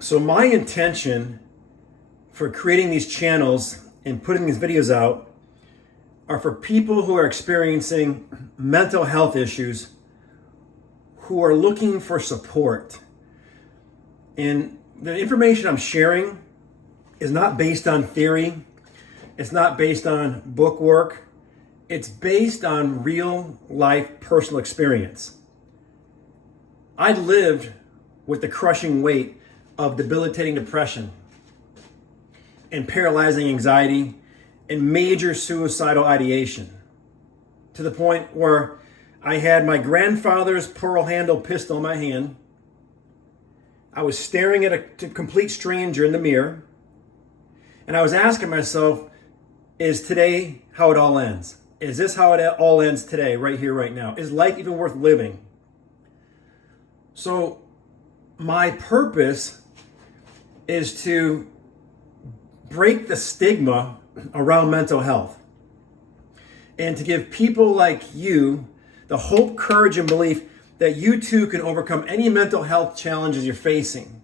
So my intention for creating these channels and putting these videos out are for people who are experiencing mental health issues, who are looking for support. And the information I'm sharing is not based on theory. It's not based on book work. It's based on real life personal experience. I lived with the crushing weight of debilitating depression and paralyzing anxiety and major suicidal ideation, to the point where I had my grandfather's pearl handle pistol in my hand. I was staring at a complete stranger in the mirror, and I was asking myself, is today how it all ends? Is this how it all ends today, right here, right now? Is life even worth living? So my purpose is to break the stigma around mental health and to give people like you the hope, courage, and belief that you too can overcome any mental health challenges you're facing.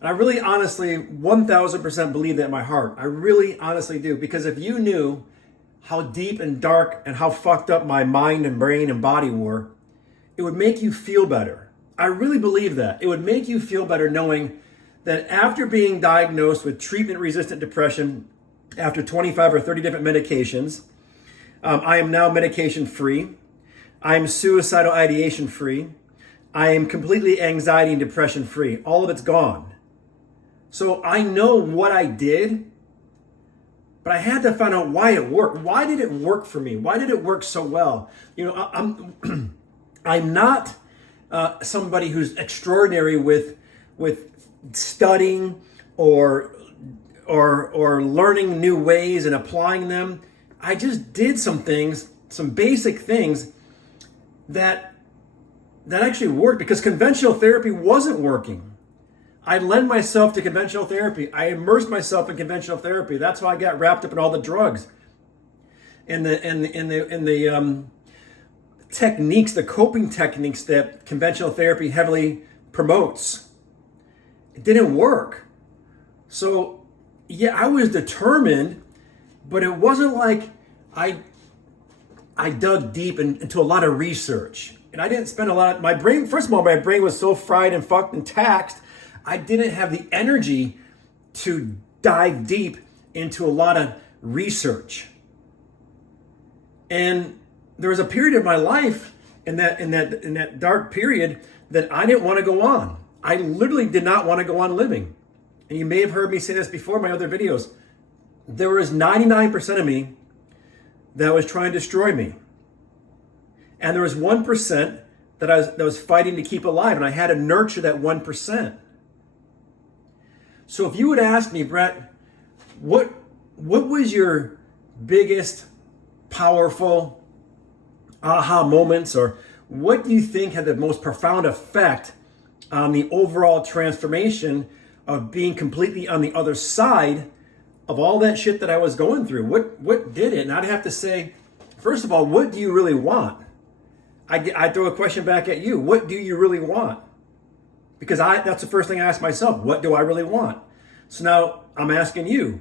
And I really honestly 1000% believe that in my heart. I really honestly do, because if you knew how deep and dark and how fucked up my mind and brain and body were, it would make you feel better. I really believe that. It would make you feel better knowing that after being diagnosed with treatment-resistant depression, after 25 or 30 different medications, I am now medication-free. I am suicidal ideation-free. I am completely anxiety and depression-free. All of it's gone. So I know what I did, but I had to find out why it worked. Why did it work for me? Why did it work so well? You know, I'm not somebody who's extraordinary with studying or learning new ways and applying them. I just did some things, some basic things that actually worked, because conventional therapy wasn't working. I lent myself to conventional therapy. I immersed myself in conventional therapy. That's why I got wrapped up in all the drugs and the techniques, the coping techniques that conventional therapy heavily promotes. It didn't work. So yeah, I was determined, but it wasn't like I dug deep into a lot of research. And I didn't spend a lot of my brain. First of all, my brain was so fried and fucked and taxed, I didn't have the energy to dive deep into a lot of research. And there was a period of my life in that dark period that I didn't want to go on. I literally did not want to go on living. And you may have heard me say this before in my other videos. There was 99% of me that was trying to destroy me. And there was 1% that was fighting to keep alive, and I had to nurture that 1%. So if you would ask me, Brett, what was your biggest powerful aha moments, or what do you think had the most profound effect on the overall transformation of being completely on the other side of all that shit that I was going through? What did it? And I'd have to say, first of all, what do you really want? I throw a question back at you. What do you really want? Because that's the first thing I ask myself. What do I really want? So now I'm asking you.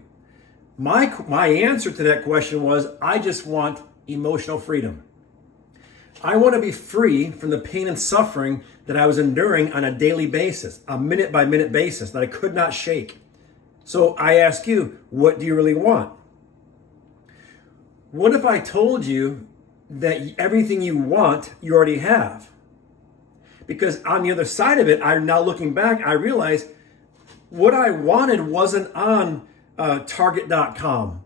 My answer to that question was, I just want emotional freedom. I want to be free from the pain and suffering that I was enduring on a daily basis, a minute by minute basis that I could not shake. So I ask you, what do you really want? What if I told you that everything you want, you already have? Because on the other side of it, I'm now looking back, I realize what I wanted wasn't on Target.com.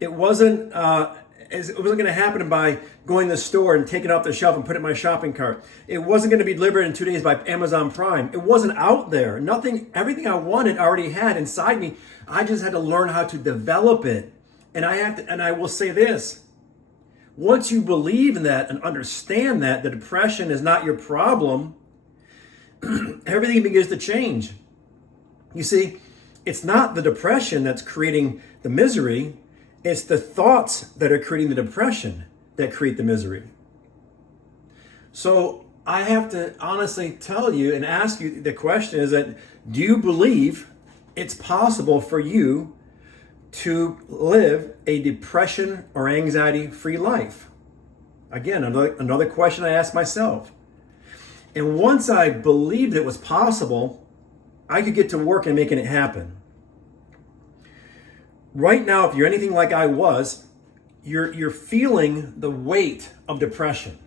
It wasn't going to happen by going to the store and taking it off the shelf and put it in my shopping cart. It wasn't going to be delivered in 2 days by Amazon Prime. It wasn't out there. Everything I wanted I already had inside me. I just had to learn how to develop it. And I will say this. Once you believe in that and understand that the depression is not your problem, everything begins to change. You see, it's not the depression that's creating the misery. It's the thoughts that are creating the depression that create the misery. So I have to honestly tell you and ask you the question is that, do you believe it's possible for you to live a depression or anxiety free life? Again, another question I asked myself. And once I believed it was possible, I could get to work and making it happen. Right now, if you're anything like I was, you're feeling the weight of depression,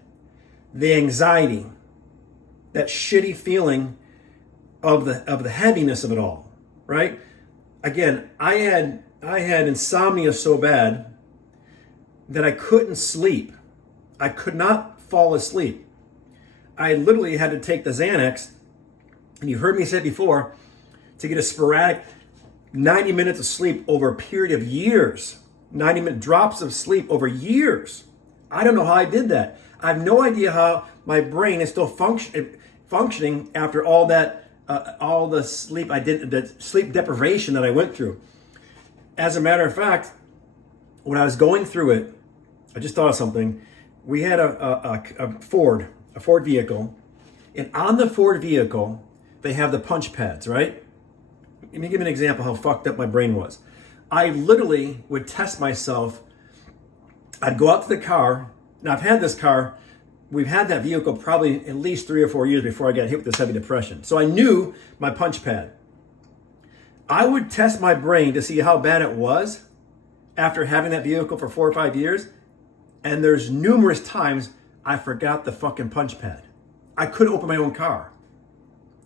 the anxiety, that shitty feeling of the heaviness of it all, right? Again, I had insomnia so bad that I couldn't sleep. I could not fall asleep. I literally had to take the Xanax, and you heard me say it before, to get a sporadic 90 minutes of sleep over a period of years. 90-minute drops of sleep over years. I don't know how I did that. I have no idea how my brain is still functioning after all that, all the sleep the sleep deprivation that I went through. As a matter of fact, when I was going through it, I just thought of something. We had a Ford vehicle, and on the Ford vehicle, they have the punch pads, right? Let me give you an example how fucked up my brain was. I literally would test myself. I'd go out to the car. Now, I've had this car, we've had that vehicle probably at least 3 or 4 years before I got hit with this heavy depression. So I knew my punch pad. I would test my brain to see how bad it was after having that vehicle for 4 or 5 years. And there's numerous times I forgot the fucking punch pad. I couldn't open my own car.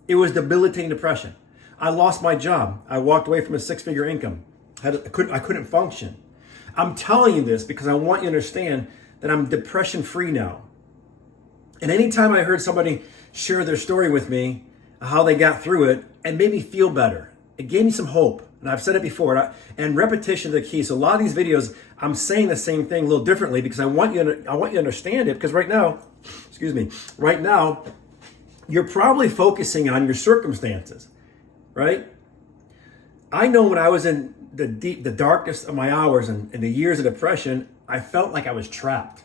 It was debilitating depression. I lost my job. I walked away from a 6-figure income. I couldn't function. I'm telling you this because I want you to understand that I'm depression free now. And anytime I heard somebody share their story with me, how they got through it, and made me feel better, it gave me some hope. And I've said it before, and repetition is the key. So a lot of these videos, I'm saying the same thing a little differently because I want you to understand it. Because right now, you're probably focusing on your circumstances, right? I know when I was in the darkest of my hours and the years of depression, I felt like I was trapped.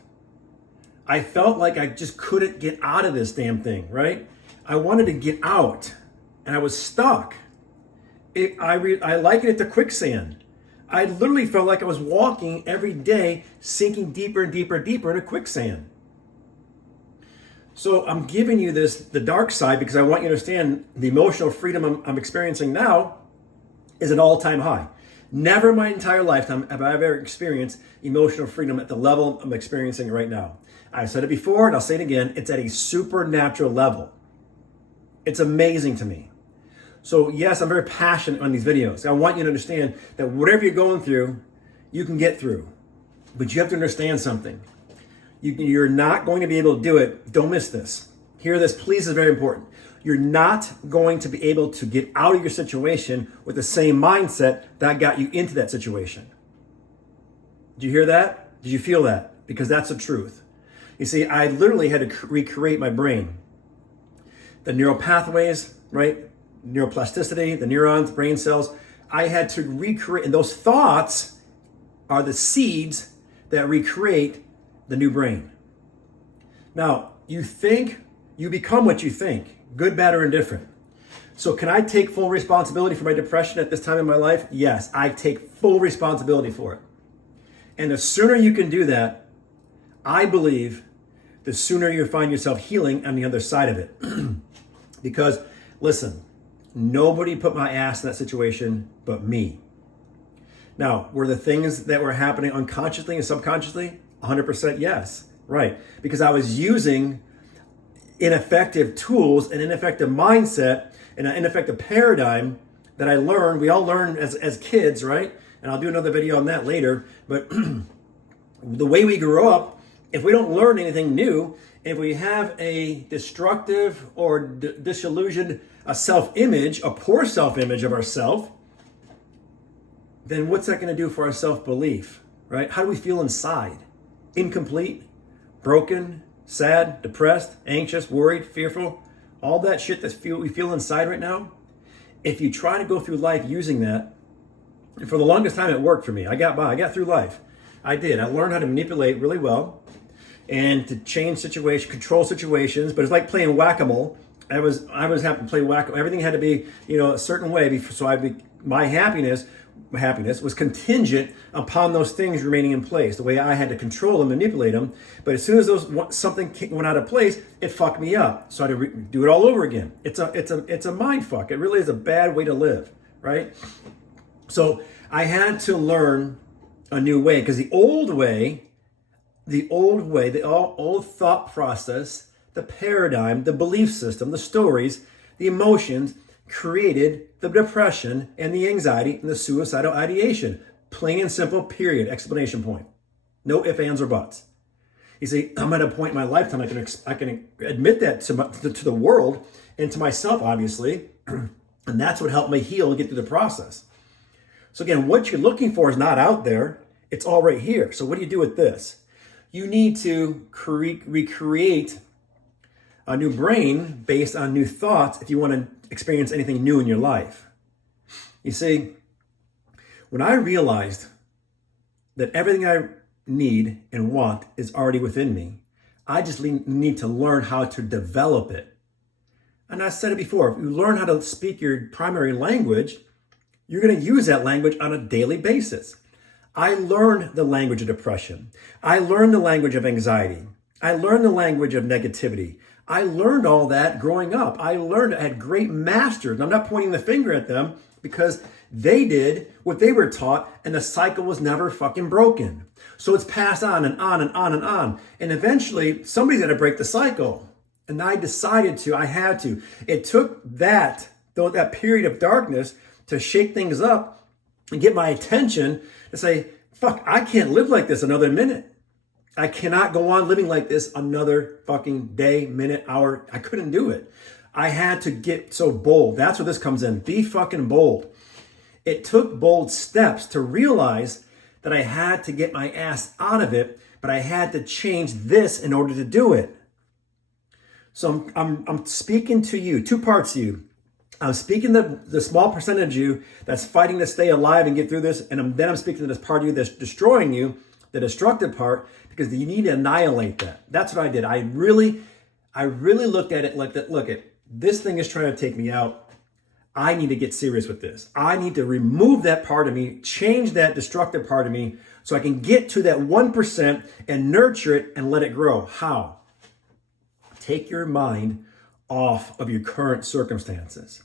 I felt like I just couldn't get out of this damn thing, right? I wanted to get out, and I was stuck. I liken it to quicksand. I literally felt like I was walking every day, sinking deeper and deeper and deeper into quicksand. So I'm giving you the dark side because I want you to understand the emotional freedom I'm experiencing now is an all-time high. Never in my entire lifetime have I ever experienced emotional freedom at the level I'm experiencing right now. I've said it before and I'll say it again. It's at a supernatural level. It's amazing to me. So yes, I'm very passionate on these videos. I want you to understand that whatever you're going through, you can get through. But you have to understand something. You're not going to be able to do it. Don't miss this. Hear this, please, is very important. You're not going to be able to get out of your situation with the same mindset that got you into that situation. Did you hear that? Did you feel that? Because that's the truth. You see, I literally had to recreate my brain. The neural pathways, right? Neuroplasticity, the neurons, brain cells. I had to recreate, and those thoughts are the seeds that recreate the new brain. Now, you think, you become what you think. Good, bad, or indifferent. So can I take full responsibility for my depression at this time in my life? Yes, I take full responsibility for it. And the sooner you can do that, I believe, the sooner you'll find yourself healing on the other side of it. Because, listen, nobody put my ass in that situation but me. Now, were the things that were happening unconsciously and subconsciously? 100% yes, right. Because I was using ineffective tools, an ineffective mindset, and an ineffective paradigm that I learned. We all learn as kids, right? And I'll do another video on that later. But the way we grew up, if we don't learn anything new, if we have a destructive or disillusioned self-image, a poor self-image of ourselves, then what's that going to do for our self-belief, right? How do we feel inside? Incomplete, broken, sad, depressed, anxious, worried, fearful, all that shit that we feel inside right now. If you try to go through life using that, and for the longest time it worked for me. I got by, I got through life. I did. I learned how to manipulate really well. and to change situations, control situations. But it's like playing whack-a-mole. I was having to play whack-a-mole. Everything had to be, a certain way before, so my happiness was contingent upon those things remaining in place, the way I had to control them, manipulate them. But as soon as something went out of place, it fucked me up. So I had to do it all over again. It's a mind fuck. It really is a bad way to live, right? So I had to learn a new way, because the old old thought process, the paradigm, the belief system, the stories, the emotions created the depression and the anxiety and the suicidal ideation. Plain and simple, period, exclamation point. No ifs, ands, or buts. You see, I'm at a point in my lifetime I can admit that to the world and to myself, obviously, and that's what helped me heal and get through the process. So again, what you're looking for is not out there. It's all right here. So what do you do with this? You need to recreate a new brain based on new thoughts if you want to experience anything new in your life. You see, when I realized that everything I need and want is already within me, I just need to learn how to develop it. And I said it before, if you learn how to speak your primary language, you're going to use that language on a daily basis. I learned the language of depression. I learned the language of anxiety. I learned the language of negativity. I learned all that growing up. I had great masters. I'm not pointing the finger at them, because they did what they were taught, and the cycle was never fucking broken. So it's passed on and on and on and on. And eventually somebody's got to break the cycle. And I decided I had to. It took that period of darkness to shake things up and get my attention to say, fuck, I can't live like this another minute. I cannot go on living like this another fucking day, minute, hour. I couldn't do it. I had to get so bold. That's where this comes in. Be fucking bold. It took bold steps to realize that I had to get my ass out of it, but I had to change this in order to do it. So I'm speaking to you, two parts of you. I'm speaking to the small percentage of you that's fighting to stay alive and get through this, and then I'm speaking to this part of you that's destroying you, the destructive part, because you need to annihilate that. That's what I did. I really looked at it like that. Look, this thing is trying to take me out. I need to get serious with this. I need to remove that part of me, change that destructive part of me, so I can get to that 1% and nurture it and let it grow. How? Take your mind off of your current circumstances,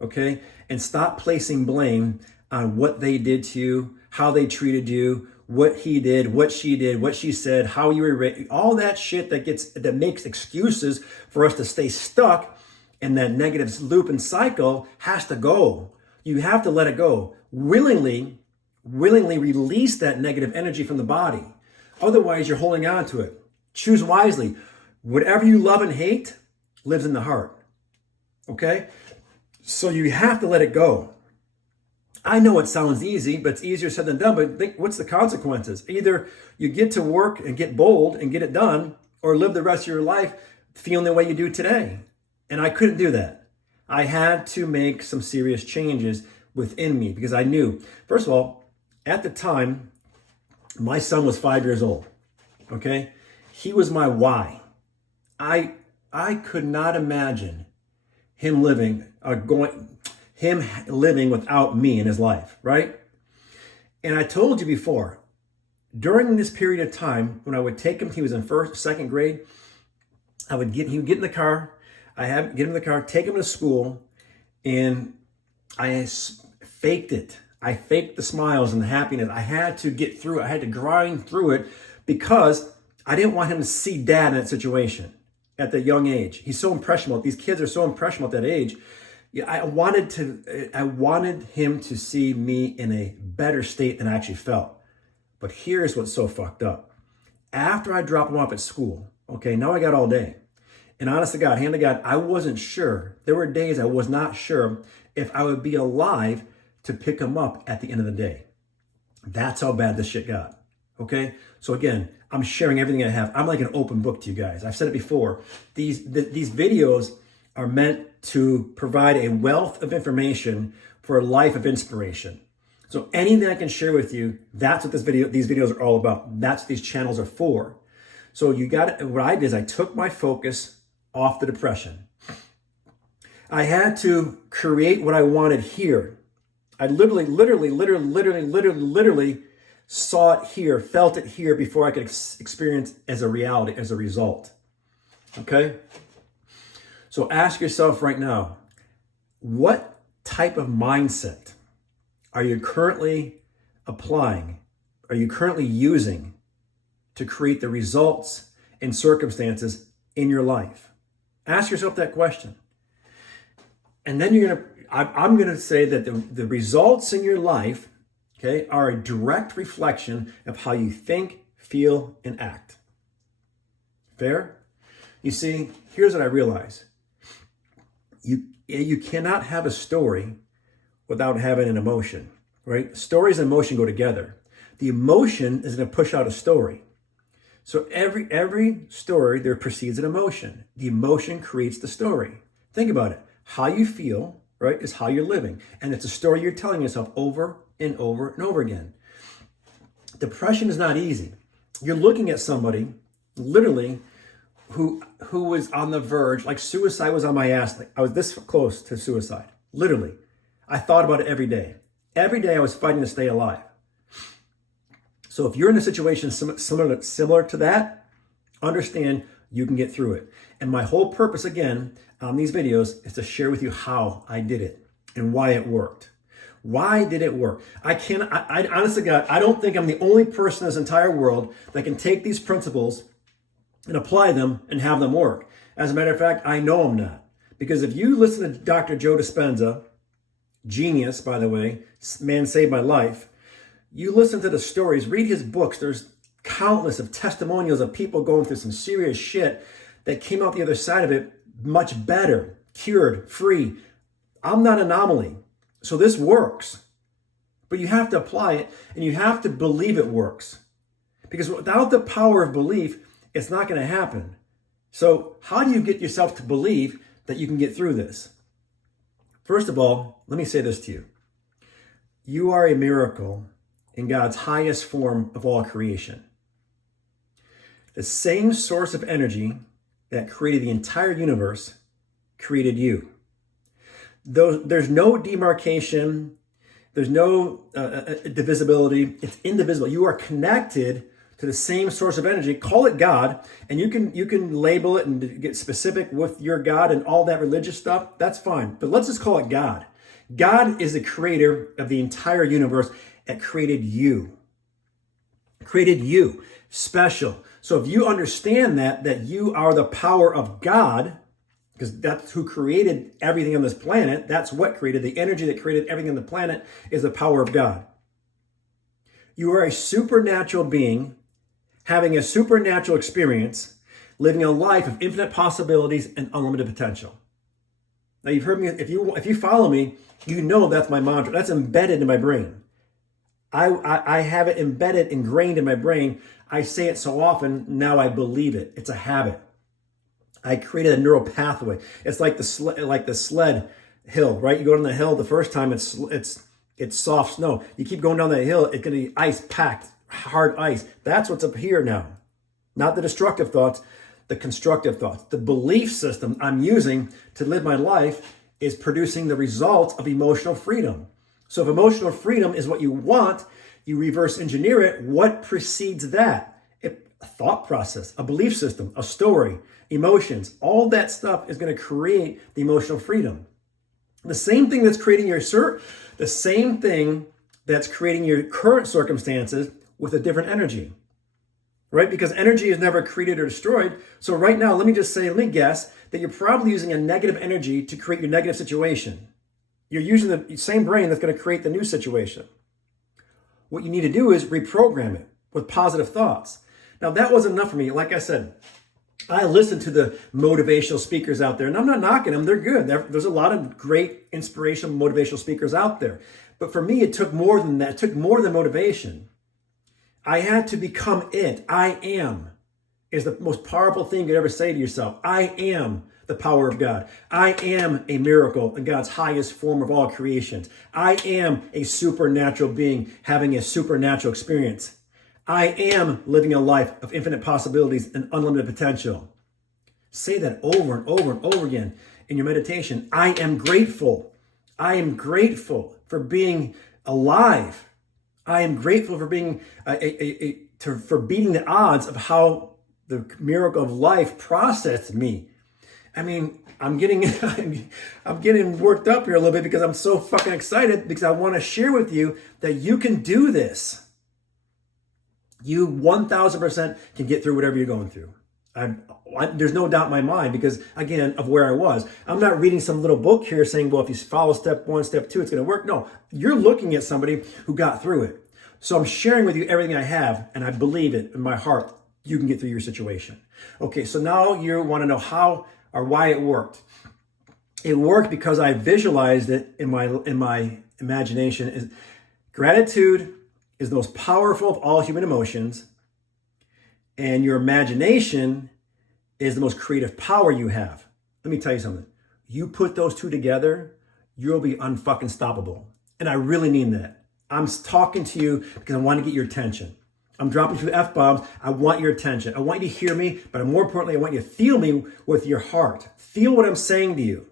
okay? And stop placing blame on what they did to you, how they treated you, what he did, what she said, how you were, all that shit that makes excuses for us to stay stuck in that negative loop and cycle has to go. You have to let it go. Willingly release that negative energy from the body. Otherwise, you're holding on to it. Choose wisely. Whatever you love and hate lives in the heart. Okay? So you have to let it go. I know it sounds easy, but it's easier said than done. But think, what's the consequences? Either you get to work and get bold and get it done, or live the rest of your life feeling the way you do today. And I couldn't do that. I had to make some serious changes within me, because I knew, first of all, at the time, my son was 5 years old. Okay? He was my why. I could not imagine him living without me in his life, right? And I told you before, during this period of time, when I would take him, he was in second grade, he would get in the car, get him in the car, take him to school, and I faked it. I faked the smiles and the happiness. I had to get through it. I had to grind through it, because I didn't want him to see dad in that situation at that young age. He's so impressionable. These kids are so impressionable at that age. Yeah, I wanted him to see me in a better state than I actually felt. But here's what's so fucked up. After I dropped him off at school, okay, now I got all day. And honest to God, hand to God, I wasn't sure. There were days I was not sure if I would be alive to pick him up at the end of the day. That's how bad this shit got. Okay? So again, I'm sharing everything I have. I'm like an open book to you guys. I've said it before. These videos are meant to provide a wealth of information for a life of inspiration. So anything I can share with you, that's what these videos are all about. That's what these channels are for. So what I did is I took my focus off the depression. I had to create what I wanted here. I literally saw it here, felt it here before I could experience as a reality, as a result. Okay? So ask yourself right now, what type of mindset are you currently applying? Are you currently using to create the results and circumstances in your life? Ask yourself that question. And then I'm going to say that the results in your life, okay, are a direct reflection of how you think, feel, and act. Fair? You see, here's what I realize. You cannot have a story without having an emotion, right? Stories and emotion go together. The emotion is going to push out a story. So every story, there precedes an emotion. The emotion creates the story. Think about it. How you feel, right, is how you're living. And it's a story you're telling yourself over and over and over again. Depression is not easy. You're looking at somebody, literally, who was on the verge, like suicide was on my ass. Like I was this close to suicide, literally. I thought about it every day. Every day I was fighting to stay alive. So if you're in a situation similar to that, understand you can get through it. And my whole purpose, again, on these videos is to share with you how I did it and why it worked. Why did it work? I honestly, God, I don't think I'm the only person in this entire world that can take these principles and apply them and have them work. As a matter of fact, I know I'm not. Because if you listen to Dr. Joe Dispenza, genius, by the way, man saved my life, you listen to the stories, read his books, there's countless of testimonials of people going through some serious shit that came out the other side of it much better, cured, free. I'm not an anomaly. So this works. But you have to apply it and you have to believe it works. Because without the power of belief, it's not going to happen. So how do you get yourself to believe that you can get through this? First of all, let me say this to you. You are a miracle in God's highest form of all creation. The same source of energy that created the entire universe created you. Though there's no demarcation, there's no divisibility, it's indivisible. You are connected to the same source of energy. Call it God, and you can label it and get specific with your God and all that religious stuff. That's fine, but let's just call it God. God is the creator of the entire universe and created you. Created you, special. So if you understand that you are the power of God, because that's who created everything on this planet, that's what created the energy that created everything on the planet is the power of God. You are a supernatural being having a supernatural experience, living a life of infinite possibilities and unlimited potential. Now you've heard me, if you follow me, you know that's my mantra. That's embedded in my brain. I have it embedded, ingrained in my brain. I say it so often, now I believe it. It's a habit. I created a neural pathway. It's like the sled hill, right? You go down the hill the first time, it's soft snow. You keep going down that hill, it's gonna be ice packed, hard ice. That's what's up here now. Not the destructive thoughts, the constructive thoughts. The belief system I'm using to live my life is producing the results of emotional freedom. So if emotional freedom is what you want, you reverse engineer it. What precedes that? A thought process, a belief system, a story, emotions, all that stuff is going to create the emotional freedom. The same thing that's creating the same thing that's creating your current circumstances with a different energy, right? Because energy is never created or destroyed. So right now, let me guess that you're probably using a negative energy to create your negative situation. You're using the same brain that's going to create the new situation. What you need to do is reprogram it with positive thoughts. Now, that wasn't enough for me. Like I said, I listen to the motivational speakers out there, and I'm not knocking them. They're good. There's a lot of great inspirational, motivational speakers out there. But for me, it took more than that. It took more than motivation. I had to become it. I am is the most powerful thing you could ever say to yourself. I am the power of God. I am a miracle in God's highest form of all creations. I am a supernatural being having a supernatural experience. I am living a life of infinite possibilities and unlimited potential. Say that over and over and over again in your meditation. I am grateful. I am grateful for being alive. I am grateful for being for beating the odds of how the miracle of life processed me. I mean, I'm getting worked up here a little bit because I'm so fucking excited because I want to share with you that you can do this. You 1000% can get through whatever you're going through. There's no doubt in my mind because, again, of where I was. I'm not reading some little book here saying, well, if you follow step 1, step 2, it's going to work. No, you're looking at somebody who got through it. So I'm sharing with you everything I have, and I believe it in my heart. You can get through your situation. Okay, so now you want to know how or why it worked. It worked because I visualized it in my imagination. Gratitude is the most powerful of all human emotions, and your imagination is the most creative power you have. Let me tell you something. You put those two together, you'll be unfucking stoppable. And I really mean that. I'm talking to you because I want to get your attention. I'm dropping 2 F-bombs. I want your attention. I want you to hear me, but more importantly, I want you to feel me with your heart. Feel what I'm saying to you.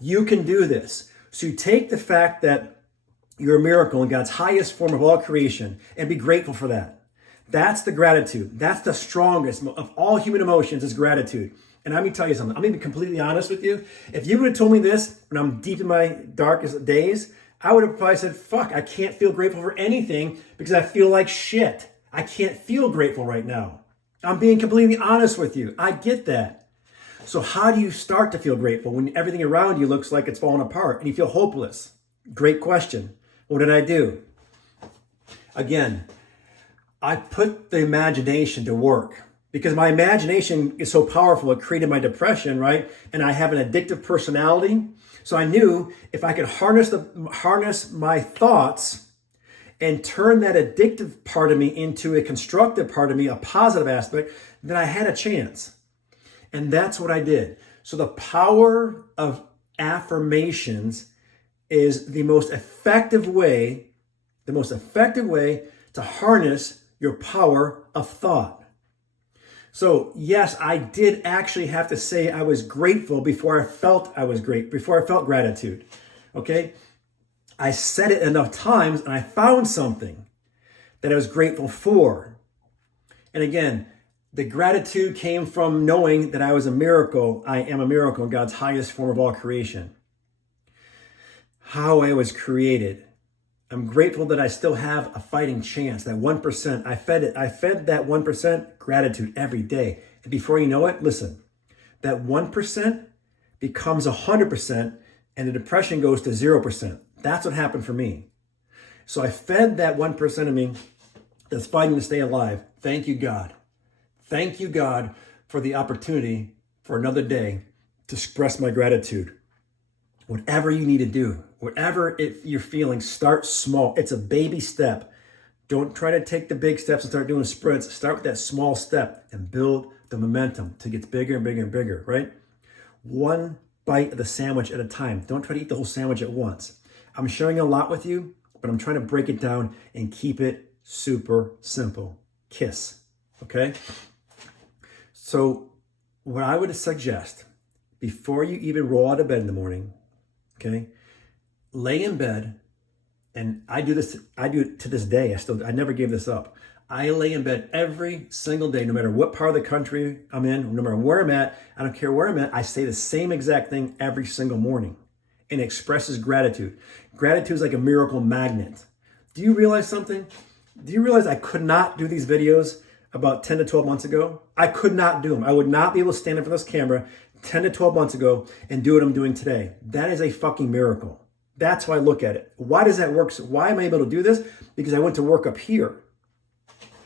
You can do this. So you take the fact that you're a miracle in God's highest form of all creation and be grateful for that. That's the gratitude. That's the strongest of all human emotions is gratitude. And let me tell you something. I'm going to be completely honest with you. If you would have told me this when I'm deep in my darkest days, I would have probably said, fuck, I can't feel grateful for anything because I feel like shit. I can't feel grateful right now. I'm being completely honest with you. I get that. So how do you start to feel grateful when everything around you looks like it's falling apart and you feel hopeless? Great question. What did I do? Again, I put the imagination to work because my imagination is so powerful. It created my depression, right? And I have an addictive personality. So I knew if I could harness my thoughts and turn that addictive part of me into a constructive part of me, a positive aspect, then I had a chance. And that's what I did. So the power of affirmations is the most effective way to harness your power of thought. So yes, I did actually have to say I was grateful before I felt gratitude. Okay? I said it enough times and I found something that I was grateful for. And again, the gratitude came from knowing that I was a miracle. I am a miracle in God's highest form of all creation. How I was created. I'm grateful that I still have a fighting chance. That 1%, I fed that 1% gratitude every day. And before you know it, listen, that 1% becomes 100% and the depression goes to 0%. That's what happened for me. So I fed that 1% of me that's fighting to stay alive. Thank you, God. Thank you, God, for the opportunity for another day to express my gratitude. Whatever you need to do, whatever you're feeling, start small. It's a baby step. Don't try to take the big steps and start doing sprints. Start with that small step and build the momentum to get bigger and bigger and bigger, right? One bite of the sandwich at a time. Don't try to eat the whole sandwich at once. I'm sharing a lot with you, but I'm trying to break it down and keep it super simple. KISS, okay? So what I would suggest, before you even roll out of bed in the morning, okay, lay in bed, and I do it to this day. I never gave this up. I lay in bed every single day, no matter what part of the country I'm in, no matter where I'm at. I don't care where I'm at. I say the same exact thing every single morning, and it expresses gratitude. Gratitude is like a miracle magnet. Do you realize something? Do you realize I could not do these videos about 10 to 12 months ago? I could not do them. I would not be able to stand in front of this camera 10 to 12 months ago and do what I'm doing today. That is a fucking miracle. That's how I look at it. Why does that work? Why am I able to do this? Because I went to work up here.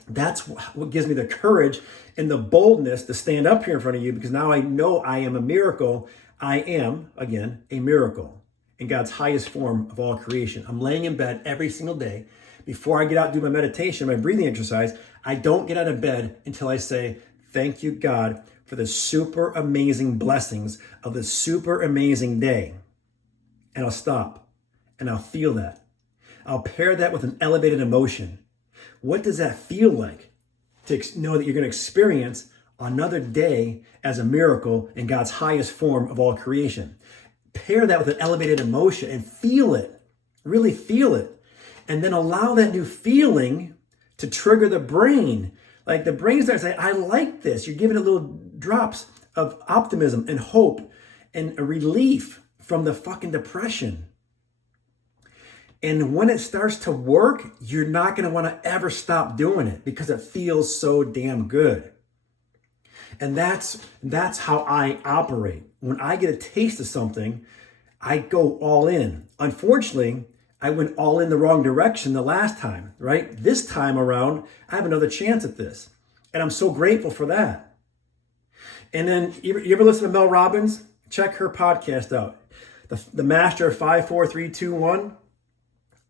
That's what gives me the courage and the boldness to stand up here in front of you, because now I know I am a miracle. I am, again, a miracle in God's highest form of all creation. I'm laying in bed every single day. Before I get out and do my meditation, my breathing exercise, I don't get out of bed until I say, thank you, God, for the super amazing blessings of this super amazing day. And I'll stop and I'll feel that. I'll pair that with an elevated emotion. What does that feel like to know that you're going to experience another day as a miracle in God's highest form of all creation? Pair that with an elevated emotion and feel it, really feel it. And then allow that new feeling to trigger the brain. Like the brain starts saying, I like this. You're giving it little drops of optimism and hope and a relief from the fucking depression. And when it starts to work, you're not going to want to ever stop doing it because it feels so damn good. And that's how I operate. When I get a taste of something, I go all in. Unfortunately, I went all in the wrong direction the last time, right? This time around, I have another chance at this. And I'm so grateful for that. And then, you ever listen to Mel Robbins? Check her podcast out. The Master of 5, 4, 3, 2, 1.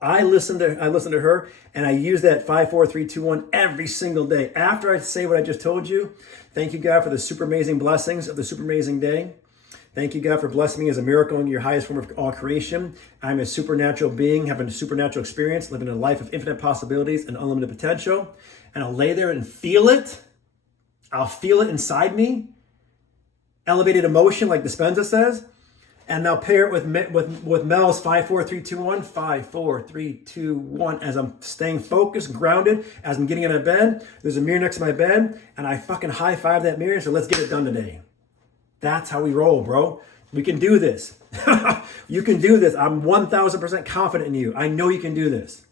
I listen to her, and I use that 5, 4, 3, 2, 1 every single day. After I say what I just told you, thank you, God, for the super amazing blessings of the super amazing day. Thank you, God, for blessing me as a miracle in your highest form of all creation. I'm a supernatural being, having a supernatural experience, living a life of infinite possibilities and unlimited potential. And I'll lay there and feel it. I'll feel it inside me. Elevated emotion, like Dispenza says. And I'll pair it with Mel's 5, 4, 3, 2, 1, 5, 4, 3, 2, 1. As I'm staying focused, grounded, as I'm getting out of bed, there's a mirror next to my bed, and I fucking high five that mirror. So let's get it done today. That's how we roll, bro. We can do this. You can do this. I'm 1,000% confident in you. I know you can do this.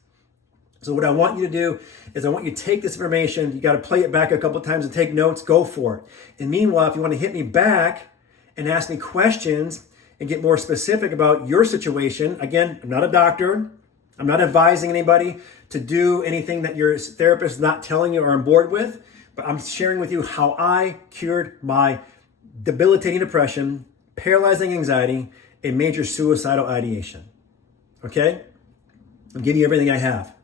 So what I want you to do is I want you to take this information. You got to play it back a couple of times and take notes. Go for it. And meanwhile, if you want to hit me back and ask me questions and get more specific about your situation, again, I'm not a doctor. I'm not advising anybody to do anything that your therapist is not telling you or on board with, but I'm sharing with you how I cured my debilitating depression, paralyzing anxiety, and major suicidal ideation. Okay? I'm giving you everything I have.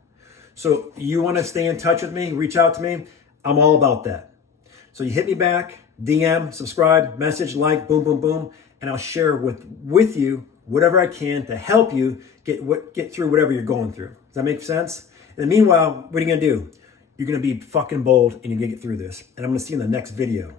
So you want to stay in touch with me, reach out to me, I'm all about that. So you hit me back, DM, subscribe, message, like, boom, boom, boom, and I'll share with you whatever I can to help you get through whatever you're going through. Does that make sense? And then meanwhile, what are you going to do? You're going to be fucking bold and you're going to get through this. And I'm going to see you in the next video.